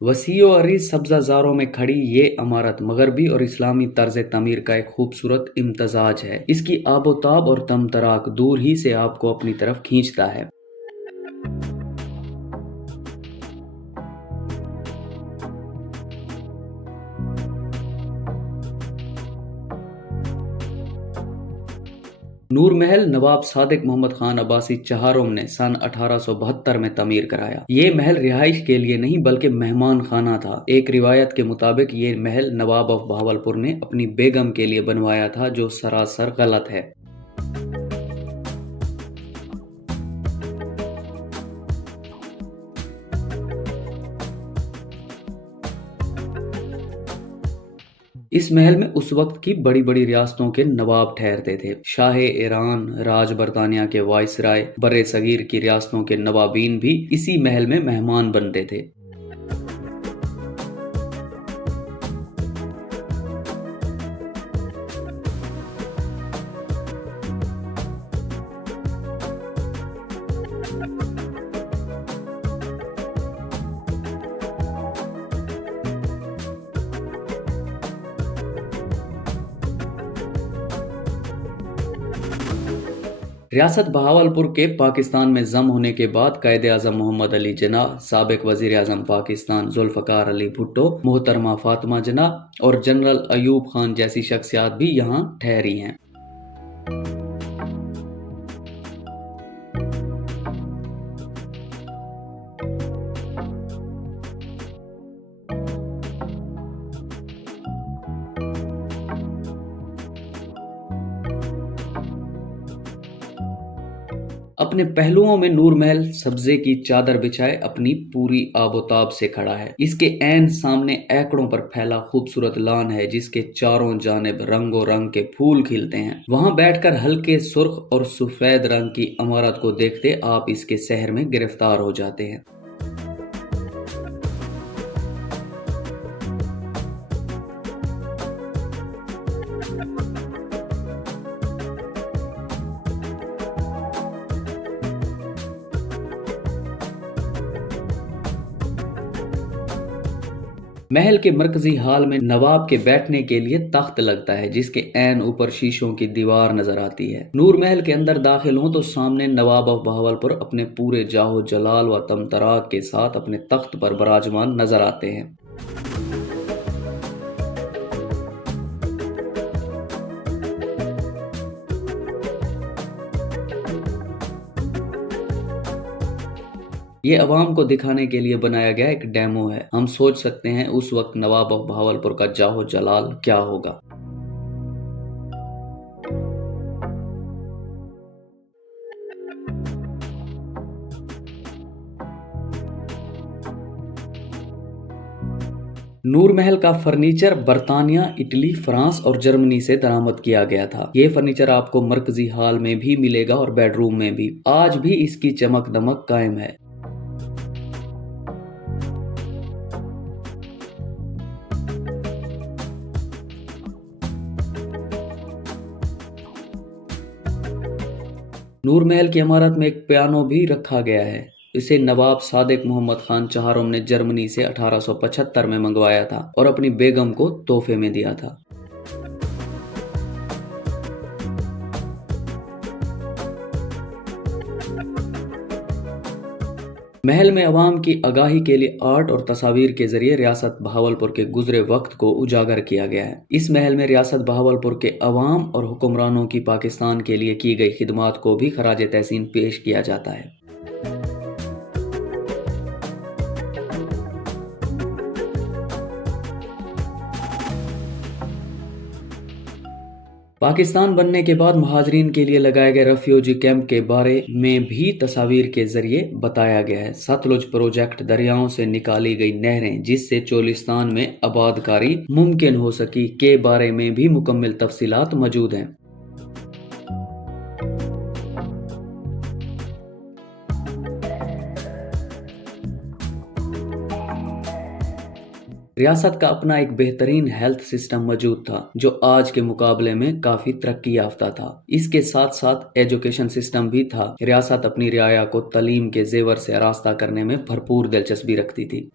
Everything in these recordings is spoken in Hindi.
वसीओ अरीज सब्ज़ाज़ारों में खड़ी ये इमारत मगरबी और इस्लामी तर्ज तमीर का एक खूबसूरत इम्तजाज है। इसकी आबोताब और तमतराक दूर ही से आपको अपनी तरफ खींचता है। नूर महल नवाब सादिक मोहम्मद खान अब्बासी चहारोम ने सन 1872 में तमीर कराया। ये महल रिहाइश के लिए नहीं बल्कि मेहमान खाना था। एक रिवायत के मुताबिक ये महल नवाब ऑफ बहावलपुर ने अपनी बेगम के लिए बनवाया था, जो सरासर गलत है। इस महल में उस वक्त की बड़ी बड़ी रियासतों के नवाब ठहरते थे। शाह ईरान, राज बरतानिया के वायसराय, बर्रे सगीर की रियासतों के नवाबीन भी इसी महल में मेहमान बनते थे। रियासत बहावलपुर के पाकिस्तान में जम होने के बाद कायदे-आज़म मोहम्मद अली जिन्नाह, साबिक वज़ीर-ए-आज़म पाकिस्तान ज़ुल्फ़िकार अली भुट्टो, मोहतरमा फ़ातिमा जिन्नाह और जनरल अयूब खान जैसी शख्सियात भी यहाँ ठहरी हैं। अपने पहलुओं में नूर महल सब्जे की चादर बिछाए अपनी पूरी आबोताब से खड़ा है। इसके ऐन सामने एकड़ों पर फैला खूबसूरत लान है, जिसके चारों जानिब रंगो रंग के फूल खिलते हैं। वहां बैठकर हल्के सुर्ख और सफेद रंग की इमारत को देखते आप इसके शहर में गिरफ्तार हो जाते हैं। महल के मरकजी हाल में नवाब के बैठने के लिए तख्त लगता है, जिसके ऐन ऊपर शीशों की दीवार नजर आती है। नूर महल के अंदर दाखिल हों तो सामने नवाब ऑफ बहावलपुर अपने पूरे जाहो जलाल व तमतराक के साथ अपने तख्त पर विराजमान नजर आते हैं। ये अवाम को दिखाने के लिए बनाया गया एक डेमो है। हम सोच सकते हैं उस वक्त नवाब ऑफ बहावलपुर का जाहो जलाल क्या होगा। नूर महल का फर्नीचर बर्तानिया, इटली, फ्रांस और जर्मनी से दरामद किया गया था। ये फर्नीचर आपको मरकजी हाल में भी मिलेगा और बेडरूम में भी। आज भी इसकी चमक दमक कायम है। नूर महल की इमारत में एक पियानो भी रखा गया है। इसे नवाब सादिक मोहम्मद खान चहारोम ने जर्मनी से 1875 में मंगवाया था और अपनी बेगम को तोहफे में दिया था। महल में अवाम की आगाही के लिए आर्ट और तस्वीर के जरिए रियासत बहावलपुर के गुजरे वक्त को उजागर किया गया है। इस महल में रियासत बहावलपुर के अवाम और हुक्मरानों की पाकिस्तान के लिए की गई खिदमात को भी खराज तहसीन पेश किया जाता है। पाकिस्तान बनने के बाद महाजरीन के लिए लगाए गए रेफ्यूजी कैंप के बारे में भी तस्वीर के जरिए बताया गया है। सतलुज प्रोजेक्ट, दरियाओं से निकाली गई नहरें जिससे चोलिस्तान में आबादकारी मुमकिन हो सकी, के बारे में भी मुकम्मल तफसीलात मौजूद हैं। रियासत का अपना एक बेहतरीन हेल्थ सिस्टम मौजूद था, जो आज के मुकाबले में काफी तरक्की याफ्ता था। इसके साथ साथ एजुकेशन सिस्टम भी था। रियासत अपनी रियाया को तालीम के जेवर से आरास्ता करने में भरपूर दिलचस्पी रखती थी।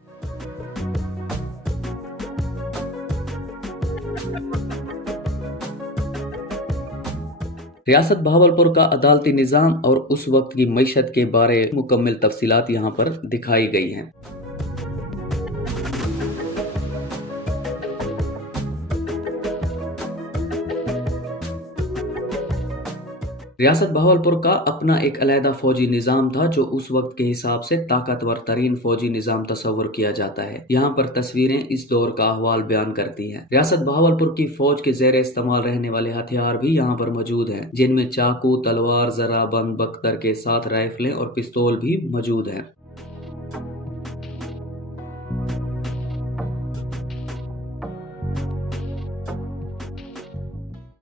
रियासत बहावलपुर का अदालती निज़ाम और उस वक्त की मईशत के बारे में मुकम्मल तफसीलात यहाँ पर दिखाई गई हैं। रियासत बहावलपुर का अपना एक अलहदा फौजी निज़ाम था जो उस वक्त के हिसाब से ताकतवर तरीन फौजी निज़ाम तस्वर किया जाता है। यहाँ पर तस्वीरें इस दौर का अहवाल बयान करती हैं। रियासत बहावलपुर की फौज के ज़ेर इस्तेमाल रहने वाले हथियार भी यहाँ पर मौजूद हैं, जिनमें चाकू, तलवार, जराबंद, बख्तर के साथ राइफलें और पिस्तौल भी मौजूद हैं।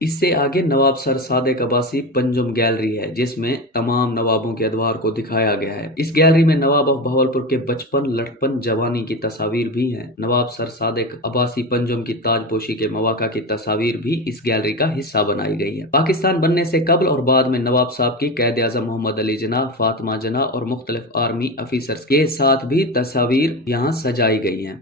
इससे आगे नवाब सर सादिक अब्बासी पंजुम गैलरी है, जिसमें तमाम नवाबों के अदवार को दिखाया गया है। इस गैलरी में नवाब ऑफ बहावलपुर के बचपन, लड़कपन, जवानी की तस्वीर भी हैं। नवाब सर सादिक अब्बासी पंजुम की ताजपोशी के मौका की तस्वीर भी इस गैलरी का हिस्सा बनाई गई है। पाकिस्तान बनने से कबल और बाद में नवाब साहब की कैद आज़म मोहम्मद अली जिन्ना, फातिमा जिन्ना और मुख्तलिफ आर्मी अफीसर्स के साथ भी तस्वीर यहाँ सजाई गई हैं।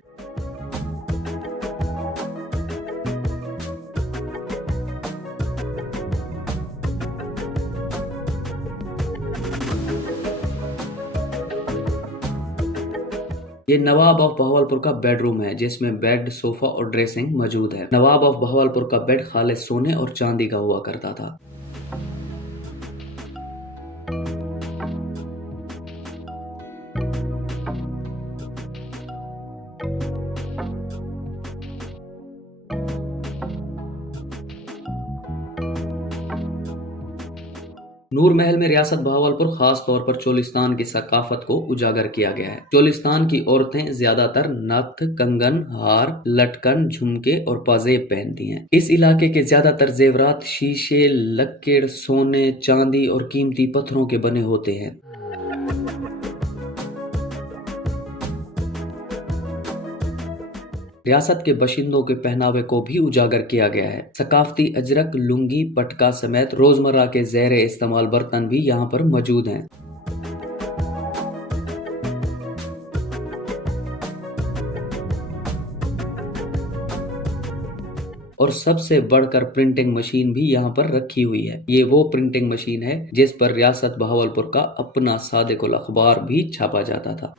ये नवाब ऑफ बहावलपुर का बेडरूम है, जिसमें बेड, सोफा और ड्रेसिंग मौजूद है। नवाब ऑफ बहावलपुर का बेड खालिस सोने और चांदी का हुआ करता था। नूर महल में रियासत बहावलपुर खास तौर पर चोलिस्तान की सकाफत को उजागर किया गया है। चोलिस्तान की औरतें ज्यादातर नथ, कंगन, हार, लटकन, झुमके और पाजेब पहनती हैं। इस इलाके के ज्यादातर जेवरात शीशे, लक्कड़, सोने, चांदी और कीमती पत्थरों के बने होते हैं। रियासत के बाशिंदों के पहनावे को भी उजागर किया गया है। सकाफती अजरक, लुंगी, पटका समेत रोजमर्रा के ज़ेरे इस्तेमाल बर्तन भी यहाँ पर मौजूद हैं। और सबसे बढ़कर प्रिंटिंग मशीन भी यहाँ पर रखी हुई है। ये वो प्रिंटिंग मशीन है जिस पर रियासत बहावलपुर का अपना सादिकुल अखबार भी छापा जाता था।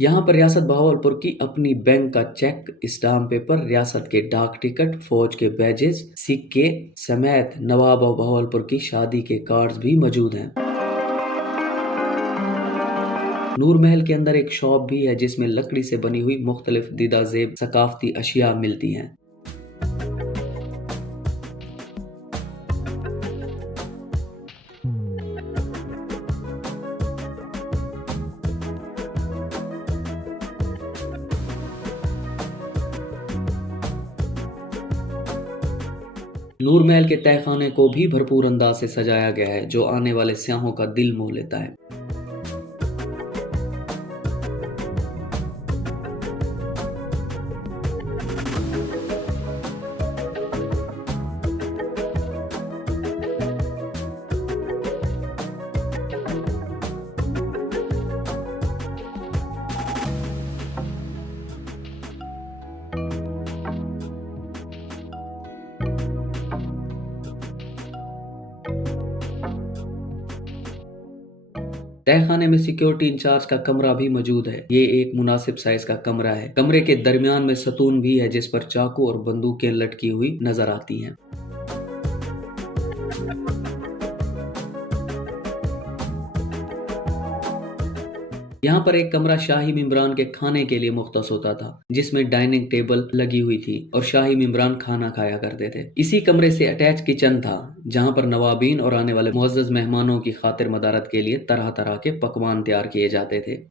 यहाँ पर रियासत बहावलपुर की अपनी बैंक का चेक, स्टाम्प पेपर, रियासत के डाक टिकट, फौज के बैजेस, सिक्के समेत नवाब ऑफ बहावलपुर की शादी के कार्ड्स भी मौजूद हैं। नूर महल के अंदर एक शॉप भी है जिसमें लकड़ी से बनी हुई मुख्तलिफ दीदा ज़ेब सकाफती अशिया मिलती हैं। नूर महल के तहखाने को भी भरपूर अंदाज से सजाया गया है, जो आने वाले सयाहों का दिल मोह लेता है। तहखाने में सिक्योरिटी इंचार्ज का कमरा भी मौजूद है। ये एक मुनासिब साइज का कमरा है। कमरे के दरमियान में सतून भी है जिस पर चाकू और बंदूकें लटकी हुई नजर आती हैं। यहाँ पर एक कमरा शाही मेम्बरान के खाने के लिए मुख्तस होता था, जिसमें डाइनिंग टेबल लगी हुई थी और शाही मेम्बरान खाना खाया करते थे। इसी कमरे से अटैच किचन था, जहाँ पर नवाबीन और आने वाले मुअज़्ज़ज़ मेहमानों की खातिर मदारत के लिए तरह तरह के पकवान तैयार किए जाते थे।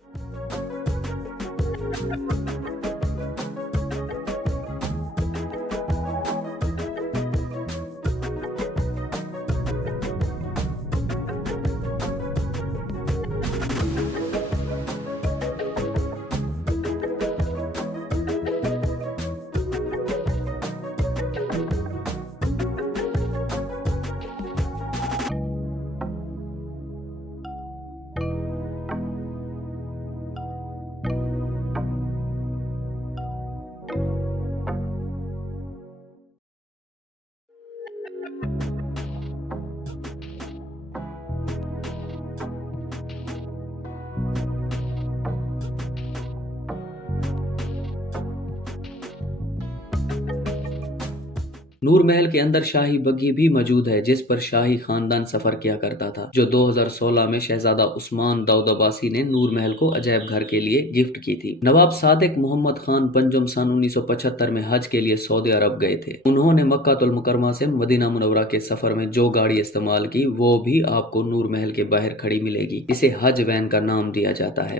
नूर महल के अंदर शाही बग्गी भी मौजूद है जिस पर शाही खानदान सफर किया करता था, जो 2016 में शहजादा उस्मान दाऊद अब्बासी ने नूर महल को अजैब घर के लिए गिफ्ट की थी। नवाब सादिक मोहम्मद खान पंजुम सन 1975 में हज के लिए सऊदी अरब गए थे। उन्होंने मक्कातुल मुकरमा से मदीना मुनव्वरा के सफर में जो गाड़ी इस्तेमाल की वो भी आपको नूर महल के बाहर खड़ी मिलेगी। इसे हज वैन का नाम दिया जाता है।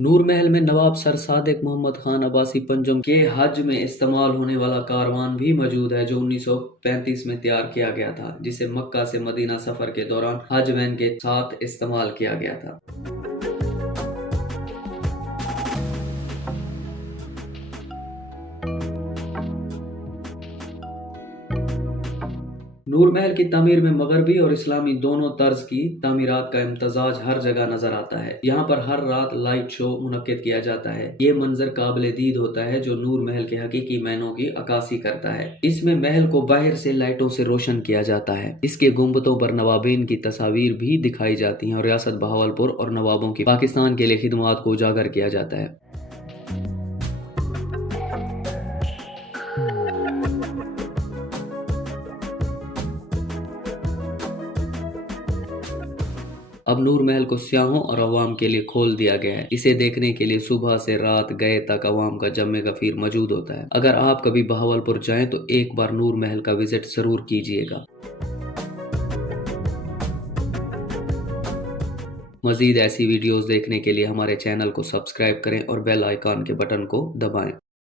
नूर महल में नवाब सर सादिक मोहम्मद खान अब्बासी पंजुम के हज में इस्तेमाल होने वाला कारवान भी मौजूद है, जो 1935 में तैयार किया गया था, जिसे मक्का से मदीना सफर के दौरान हज वैन के साथ इस्तेमाल किया गया था। नूर महल की तामीर में मगरबी और इस्लामी दोनों तर्ज की तामीरात का इम्तजाज हर जगह नजर आता है। यहाँ पर हर रात लाइट शो मुनक्किद किया जाता है। ये मंजर काबिल दीद होता है जो नूर महल के हकीकी मैनों की अक्कासी करता है। इसमें महल को बाहर से लाइटों से रोशन किया जाता है। इसके गुंबदों पर नवाबीन की तस्वीर भी दिखाई जाती हैं और रियासत बहावलपुर और नवाबों की पाकिस्तान के लिए खिदमत को उजागर किया जाता है। अब नूर महल को सियाहों और अवाम के लिए खोल दिया गया है। इसे देखने के लिए सुबह से रात गए तक अवाम का जम्मे गफीर मौजूद होता है। अगर आप कभी बहावलपुर जाएं तो एक बार नूर महल का विजिट जरूर कीजिएगा। मजीद ऐसी वीडियोस देखने के लिए हमारे चैनल को सब्सक्राइब करें और बेल आइकॉन के बटन को दबाएं।